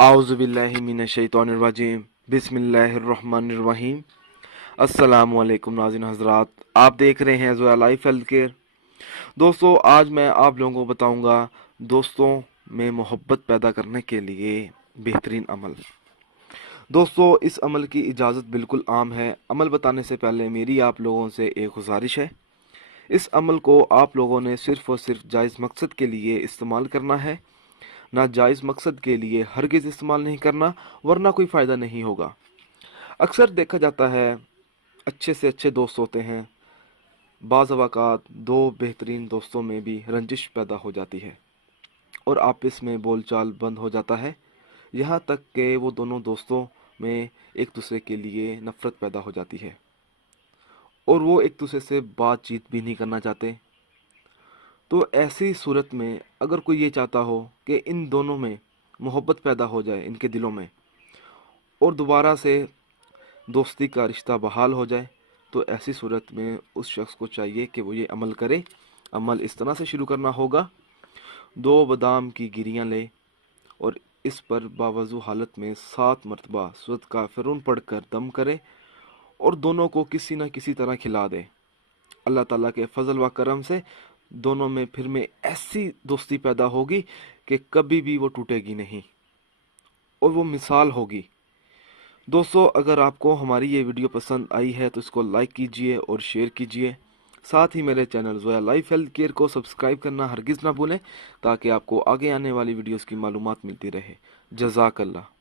आउज़ुबिल्लाहि मिनश्शैतानिर्रजीम बिस्मिल्लाहिर्रहमानिर्रहीम। अस्सलाम वालेकुम नाज़रीन हज़रात, आप देख रहे हैं ज़ोया लाइफ हेल्थ केयर। दोस्तों, आज मैं आप लोगों को बताऊंगा दोस्तों में मोहब्बत पैदा करने के लिए बेहतरीन अमल। दोस्तों, इस अमल की इजाज़त बिल्कुल आम है। अमल बताने से पहले मेरी आप लोगों से एक गुजारिश है, इस अमल को आप लोगों ने सिर्फ़ और सिर्फ जायज़ मकसद के लिए इस्तेमाल करना है, नाजायज़ मकसद के लिए हरगिज़ इस्तेमाल नहीं करना, वरना कोई फ़ायदा नहीं होगा। अक्सर देखा जाता है अच्छे से अच्छे दोस्त होते हैं, बाज़ अवाक़ात दो बेहतरीन दोस्तों में भी रंजिश पैदा हो जाती है और आपस में बोलचाल बंद हो जाता है, यहाँ तक कि वो दोनों दोस्तों में एक दूसरे के लिए नफ़रत पैदा हो जाती है और वो एक दूसरे से बातचीत भी नहीं करना चाहते। तो ऐसी सूरत में अगर कोई ये चाहता हो कि इन दोनों में मोहब्बत पैदा हो जाए इनके दिलों में और दोबारा से दोस्ती का रिश्ता बहाल हो जाए, तो ऐसी सूरत में उस शख्स को चाहिए कि वो ये अमल करे। अमल इस तरह से शुरू करना होगा, 2 बादाम की गिरियाँ ले और इस पर बावजू हालत में 7 मरतबा सूरत काफ़िरून पढ़कर दम करे और दोनों को किसी न किसी तरह खिला दे। अल्लाह ताला के फजल व करम से दोनों में फिर में ऐसी दोस्ती पैदा होगी कि कभी भी वो टूटेगी नहीं और वो मिसाल होगी। दोस्तों, अगर आपको हमारी ये वीडियो पसंद आई है तो इसको लाइक कीजिए और शेयर कीजिए। साथ ही मेरे channel Zoya life health care को सब्सक्राइब करना हरगिज़ ना भूलें, ताकि आपको आगे आने वाली वीडियोस की मालूमात मिलती रहे। जज़ाकल्लाह।